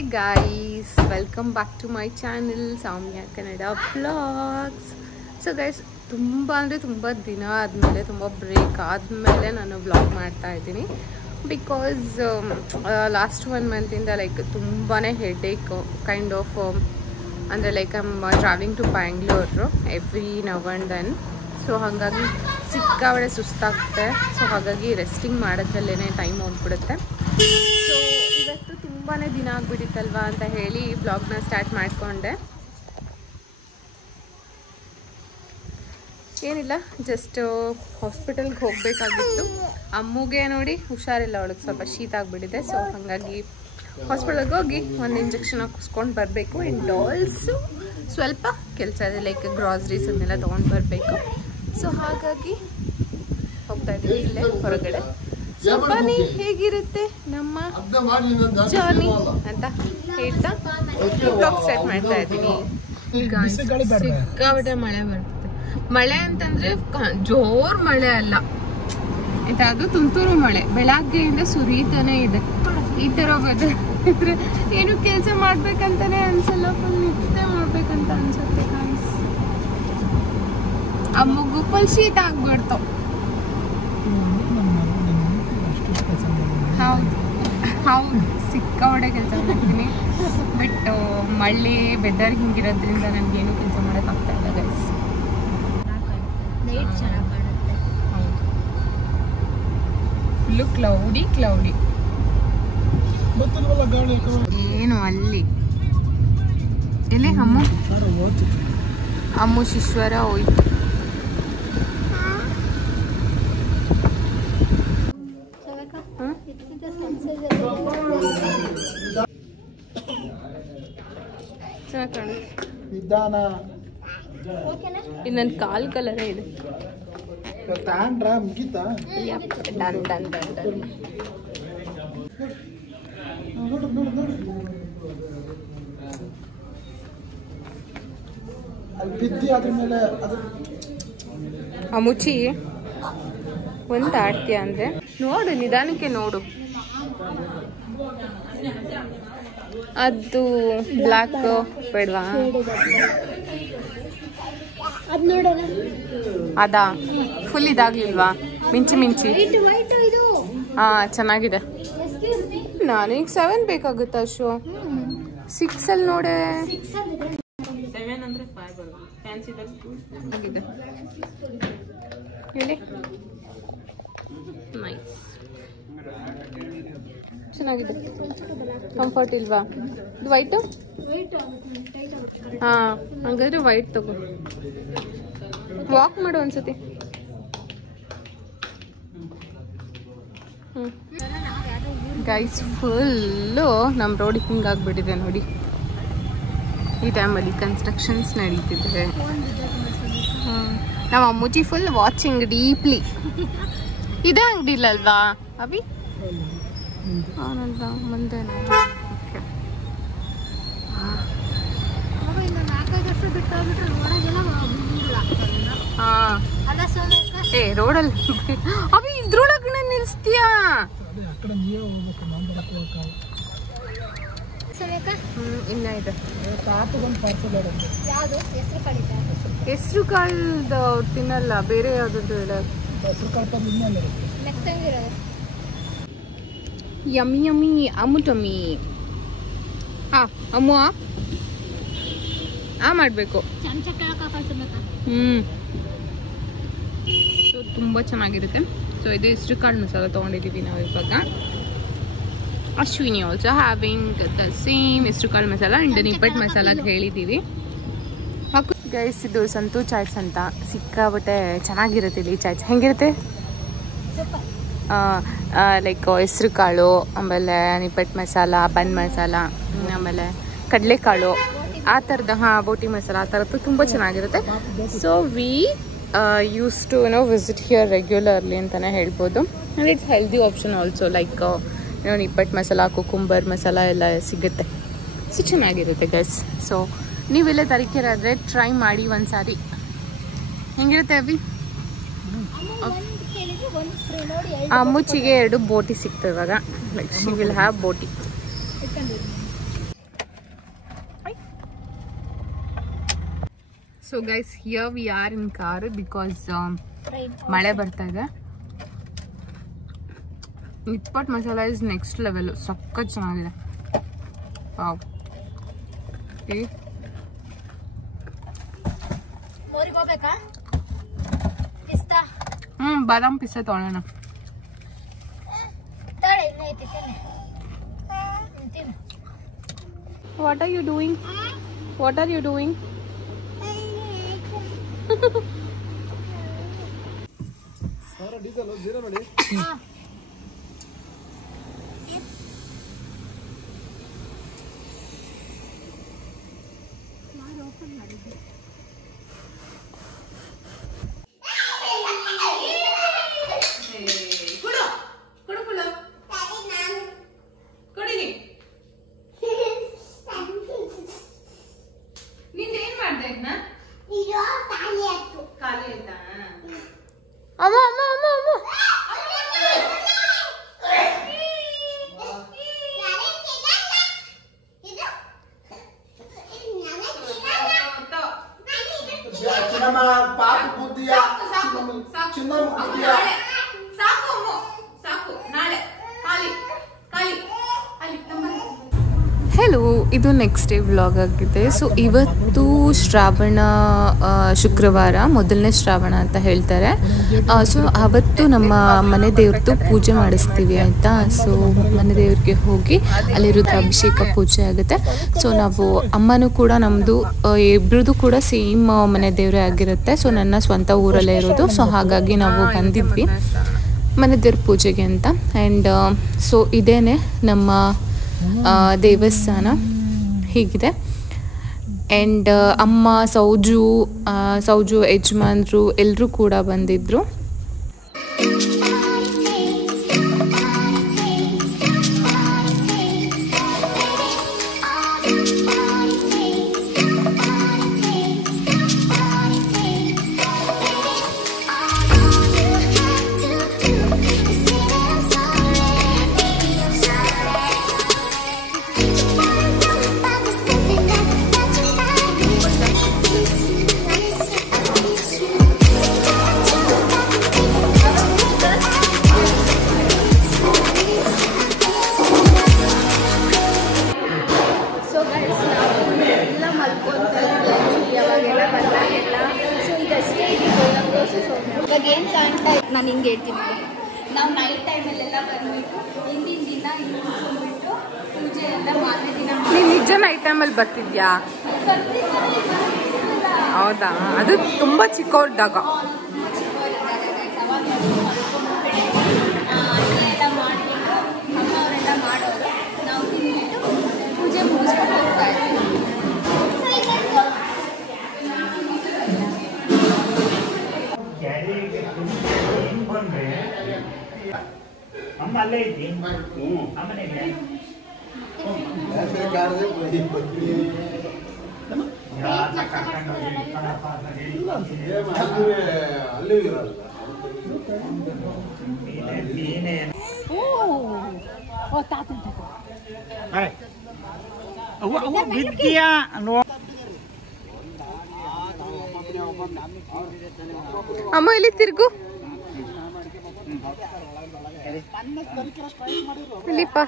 Hey guys, welcome back to my channel Soumya Kannada Vlogs. So guys, ತುಂಬಾ ದಿನ ಆದಮೇಲೆ ತುಂಬ ಬ್ರೇಕ್ ಆದಮೇಲೆ ನಾನು ವ್ಲಾಗ್ ಮಾಡ್ತಾ ಇದ್ದೀನಿ ಬಿಕಾಸ್ ಲಾಸ್ಟ್ 1 ಮಂತಿಂದ ಲೈಕ್ ತುಂಬಾ ಹೆಡೇಕ್ ಕೈಂಡ್ ಆಫ್ ಅಂದರೆ like I am travelling to Bangalore every now and then. So ಹಾಗಾಗಿ ಸಿಕ್ಕಾಬಳೆ ಸುಸ್ತಾಗುತ್ತೆ. ಸೊ ಹಾಗಾಗಿ ರೆಸ್ಟಿಂಗ್ ಮಾಡೋದ್ರಲ್ಲೇ ಟೈಮ್ ಹೋಗ್ಬಿಡುತ್ತೆ. ಸೊ ಇವತ್ತು ತುಂಬಾ ದಿನ ಆಗ್ಬಿಟ್ಟಿತ್ತಲ್ವಾ ಅಂತ ಹೇಳಿ ಬ್ಲಾಗ್ನ ಸ್ಟಾರ್ಟ್ ಮಾಡಿಕೊಂಡೆ. ಏನಿಲ್ಲ, ಜಸ್ಟ್ ಹಾಸ್ಪಿಟಲ್ಗೆ ಹೋಗಬೇಕಾಗಿತ್ತು. ಅಮ್ಮಗೆ ನೋಡಿ ಹುಷಾರಿಲ್ಲ, ಅವಳಿಗೆ ಸ್ವಲ್ಪ ಶೀತ ಆಗಿಬಿಟ್ಟಿದೆ. ಸೊ ಹಾಗಾಗಿ ಹಾಸ್ಪಿಟಲ್ಗೆ ಹೋಗಿ ಒಂದು ಇಂಜೆಕ್ಷನ್ ಹಾಕಿಸ್ಕೊಂಡು ಬರಬೇಕು. ಆ್ಯಂಡ್ ಆಲ್ಸೋ ಸ್ವಲ್ಪ ಕೆಲಸ ಇದೆ, ಲೈಕ್ ಗ್ರಾಸರೀಸ್ ಅದನ್ನೆಲ್ಲ ತೊಗೊಂಡು ಬರಬೇಕು. ಸೊ ಹಾಗಾಗಿ ಹೋಗ್ತಾ ಇದ್ದೀವಿ ಇಲ್ಲೇ ಹೊರಗಡೆ. ಸೊ ಬನ್ನಿ, ಹೇಗಿರುತ್ತೆ ನಮ್ಮ ಜರ್ನಿ ಅಂತ ಹೇಳ್ತಾ ಬ್ಲಾಗ್ ಸ್ಟಾರ್ಟ್ ಮಾಡ್ತಾ ಇದ್ದೀನಿ. ಸಿಕ್ಕಾಬಿಟ್ಟೆ ಮಳೆ ಬರುತ್ತೆ. ಮಳೆ ಅಂತಂದ್ರೆ ಜೋರ್ ಮಳೆ ಅಲ್ಲ, ಅದು ತುಂತುರು ಮಳೆ. ಬೆಳಗ್ಗೆಯಿಂದ ಸುರಿತಾನೆ ಇದೆ. ಈ ತರ ವೆದರ್ ಇದ್ರೆ ಏನು ಕೆಲಸ ಮಾಡ್ಬೇಕಂತಾನೆ ಅನ್ಸಲ್ಲ, ಫುಲ್ ನಿದ್ದೆ ಮಾಡ್ಬೇಕಂತ ಅನ್ಸುತ್ತೆ. ಅಮ್ಮಗೂ ಫುಲ್ ಶೀತ ಆಗ್ಬಿಡ್ತು. ಹೌದು ಸಿಕ್ಕಾಬಡೆ ಕೆಲಸ ಮಾಡ್ತೀನಿ. ಬಟ್ ಮಳೆ ವೆದರ್ ಹಿಂಗಿರೋದ್ರಿಂದ ನನಗೇನು ಕೆಲಸ ಮಾಡೋಕ್ಕಾಗ್ತಾ ಇಲ್ಲ ಗೈಸ್. ಫುಲ್ಲು ಕ್ಲೌಡಿ ಏನು ಅಲ್ಲಿ ಎಲ್ಲಿ ಅಮ್ಮು ಶಿಶ್ವರ ಹೋಯ್ತು. ಇನ್ನೊಂದು ಕಾಲ್ ಕಲರೇ ಇದೆ. ಮುಚ್ಚಿ ಒಂದು ಆಡ್ತೀಯ ಅಂದ್ರೆ ನೋಡು, ನಿಧಾನಕ್ಕೆ ನೋಡು. ಅದು ಬ್ಲ್ಯಾಕ್ ಬೇಡವಾ? ಅದಾ ಫುಲ್ ಇದಾಗ್ಲಿಲ್ವಾ? ಮಿಂಚಿ ಹಾ, ಚೆನ್ನಾಗಿದೆ. ನನಗೆ 7 ಬೇಕಾಗುತ್ತಾ ಶೋ? 6 ಅಲ್ಲಿ ನೋಡೆ. 7 ಅಂದ್ರೆ 5 ಬರುತ್ತೆ. ಫ್ಯಾನ್ಸಿ ಆಗಿದೆ ಹೇಳಿ. ನೈಸ್, ಚೆನ್ನಾಗಿದೆ. ಕಂಫರ್ಟ್ ಇಲ್ವಾ? ಇದು ವೈಟು? ಹಾ, ಹಾಗಾದ್ರೆ ವೈಟ್ ತಗೋ. ವಾಕ್ ಮಾಡು ಒಂದ್ಸತಿ. ಗೈಸ್, ಫುಲ್ಲು ನಮ್ಮ ರೋಡ್ ಹಿಂಗಾಗ್ಬಿಟ್ಟಿದೆ ನೋಡಿ. ಈ ಟೈಮಲ್ಲಿ ಕನ್ಸ್ಟ್ರಕ್ಷನ್ಸ್ ನಡೀತಿದೆ. ನಮ್ಮ ಅಮ್ಮುಜಿ ಫುಲ್ ವಾಚಿಂಗ್ ಡೀಪ್ಲಿ. ಇದೇ ಅಂಗಡಿ ಇಲ್ಲಲ್ವಾ ಅಭಿ? ಅವನಲ್ವಾ ಮುಂದೆ. ಏ ರೋಡಲ್ಲಿ ಅಭಿ ಇದ್ರೊಳಗೆ ನಿಲ್ಸ್ತೀಯಾ? ಇನ್ನ ಇದೆ ಹೆಸರು ಕಾಳ್ದು ತಿನ್ನಲ್ಲ, ಬೇರೆ ಯಾವ್ದು ಹೇಳೋದು. ಯಮ್ಮಿ ಯಮ್ಮಿ ಅಮ್ಮು ಟಮ್ಮಿ. ಅಮ್ಮು ಮಾಡಬೇಕು. ಸೊ ತುಂಬ ಚೆನ್ನಾಗಿರುತ್ತೆ. ಸೊ ಇದು ಹೆಸರು ಕಾಳು ಮಸಾಲ ತೊಗೊಂಡಿದ್ದೀವಿ ನಾವು ಇವಾಗ. Ashwini also having the same ಹೆಸರು ಕಾಳು ಮಸಾಲ ಅಂಡ್ ನಿಪ್ಪಟ್ಟು ಮಸಾಲ ಹೇಳಿದ್ದೀವಿ. ಗೈಸ್, ಇದು ಸಂತೂ ಚಾಟ್ಸ್ ಅಂತ ಸಿಕ್ಕಾಬಟ್ಟೆ ಚೆನ್ನಾಗಿರುತ್ತೆ ಇಲ್ಲಿ. ಚಾಟ್ಸ್ ಹೆಂಗಿರುತ್ತೆ? ಲೈಕ್ ಹೆಸರು ಕಾಳು, ಆಮೇಲೆ ನಿಪ್ಪಟ್ಟು ಮಸಾಲ, ಬನ್ ಮಸಾಲ, ಆಮೇಲೆ ಕಡಲೆಕಾಳು, ಆ ಥರದ್ದು. ಬೋಟಿ ಮಸಾಲ, ಆ ಥರದ್ದು ತುಂಬ ಚೆನ್ನಾಗಿರುತ್ತೆ. So we use to visit here regularly ಅಂತಲೇ ಹೇಳ್ಬೋದು. And it's healthy option also. Like nippattu masala, cucumber masala ಎಲ್ಲ ಸಿಗುತ್ತೆ. ಸೊ ಚೆನ್ನಾಗಿರುತ್ತೆ ಗೈಸ್. ಸೊ ನೀವೆಲ್ಲ ತರೀಕೆರಾದರೆ ಟ್ರೈ ಮಾಡಿ ಒಂದ್ಸಾರಿ. ಹೆಂಗಿರುತ್ತೆ ಅಭಿ? ಅಮ್ಮುಚಿಗೆ 2 ಬೋಟಿ ಸಿಗ್ತದೆ ಇವಾಗ. ಲೈಕ್ ಶಿ ವಿಲ್ ಹ್ಯಾವ್ ಬೋಟಿ. So guys here we are in car because ಮಳೆ ಬರ್ತಾ ಇದೆ. Nippat masala is next level, ಸಖತ್ ಚೆನ್ನಾಗಿದೆ. ವಾವ್. ಬಾದಾಮ್ ಪಿಸ್ತಾ ತೊಗೊಳ್ಳೋಣ. What are you doing? What are you doing? सारा डीजल जीरो ಮಾಡಿ. ನಾನು ಓಪನ್ ಮಾಡಿದ್ದೆ. ಹೆಲೋ, ಇದು ನೆಕ್ಸ್ಟ್ ಡೇ ವ್ಲಾಗ್ ಆಗಿದೆ. ಸೊ ಇವತ್ತು ಶ್ರಾವಣ ಶುಕ್ರವಾರ, ಮೊದಲನೇ ಶ್ರಾವಣ ಅಂತ ಹೇಳ್ತಾರೆ. ಸೊ ಆವತ್ತು ನಮ್ಮ ಮನೆ ದೇವ್ರದ್ದು ಪೂಜೆ ಮಾಡಿಸ್ತೀವಿ ಆಯಿತಾ. ಸೊ ಮನೆ ದೇವ್ರಿಗೆ ಹೋಗಿ ಅಲ್ಲಿ ರುದ್ರಾಭಿಷೇಕ ಪೂಜೆ ಆಗುತ್ತೆ. ಸೊ ನಾವು ಅಮ್ಮನೂ ಕೂಡ ನಮ್ಮದು ಇಬ್ಬರದು ಕೂಡ ಸೇಮ್ ಮನೆ ದೇವರೇ ಆಗಿರುತ್ತೆ. ಸೊ ನನ್ನ ಸ್ವಂತ ಊರಲ್ಲೇ ಇರೋದು. ಸೊ ಹಾಗಾಗಿ ನಾವು ಬಂದಿದ್ವಿ ಮನೆ ದೇವ್ರ ಪೂಜೆಗೆ ಅಂತ. ಆ್ಯಂಡ್ ಸೊ ಇದೇನೆ ನಮ್ಮ ದೇವಸ್ಥಾನ ಹೀಗಿದೆ. ಆ್ಯಂಡ್ ಅಮ್ಮ, ಸೌಜು ಯಜಮಾನ್ರು ಎಲ್ಲರೂ ಕೂಡ ಬಂದಿದ್ದರು. ಏನು ಕಾಣ್ತಾ ಇತ್ತು, ನಾನು ಹಿಂಗೆ ಹೇಳ್ತಿದ್ದೆ. ನಾವು ನೈಟ್ ಟೈಮಲ್ಲೆಲ್ಲ ಬಂದ್ಬಿಟ್ಟು ಹಿಂದಿನ ದಿನ ಇಟ್ಕೊಂಡ್ಬಿಟ್ಟು ಪೂಜೆ ಎಲ್ಲ ಮಾರನೇ ದಿನ. ನೀನು ನಿಜ ನೈಟ್ ಟೈಮಲ್ಲಿ ಬರ್ತಿದ್ಯಾ? ಹೌದಾ? ಅದು ತುಂಬ ಚಿಕ್ಕವ್ರದಾಗ ಎಲ್ಲ ಮಾಡಿಬಿಟ್ಟು ಅಮ್ಮವರೆಲ್ಲ ಮಾಡೋರು, ನಾವು ತಿಂದ್ಬಿಟ್ಟು ಪೂಜೆ ಮುಗಿಸ್ಕೊಂಡು ಹೋಗ್ತಾ ಇದ್ದೀವಿ. ಅಮ್ಮ ಅಲ್ಲೇ ಇದ್ದಿ? ಅಮ್ಮನೇ ಬಿದ್ದಿಯಾ? ಅಮ್ಮ ಇಲ್ಲಿ ತಿರ್ಗು, ಇಲ್ಲಿಪ್ಪ.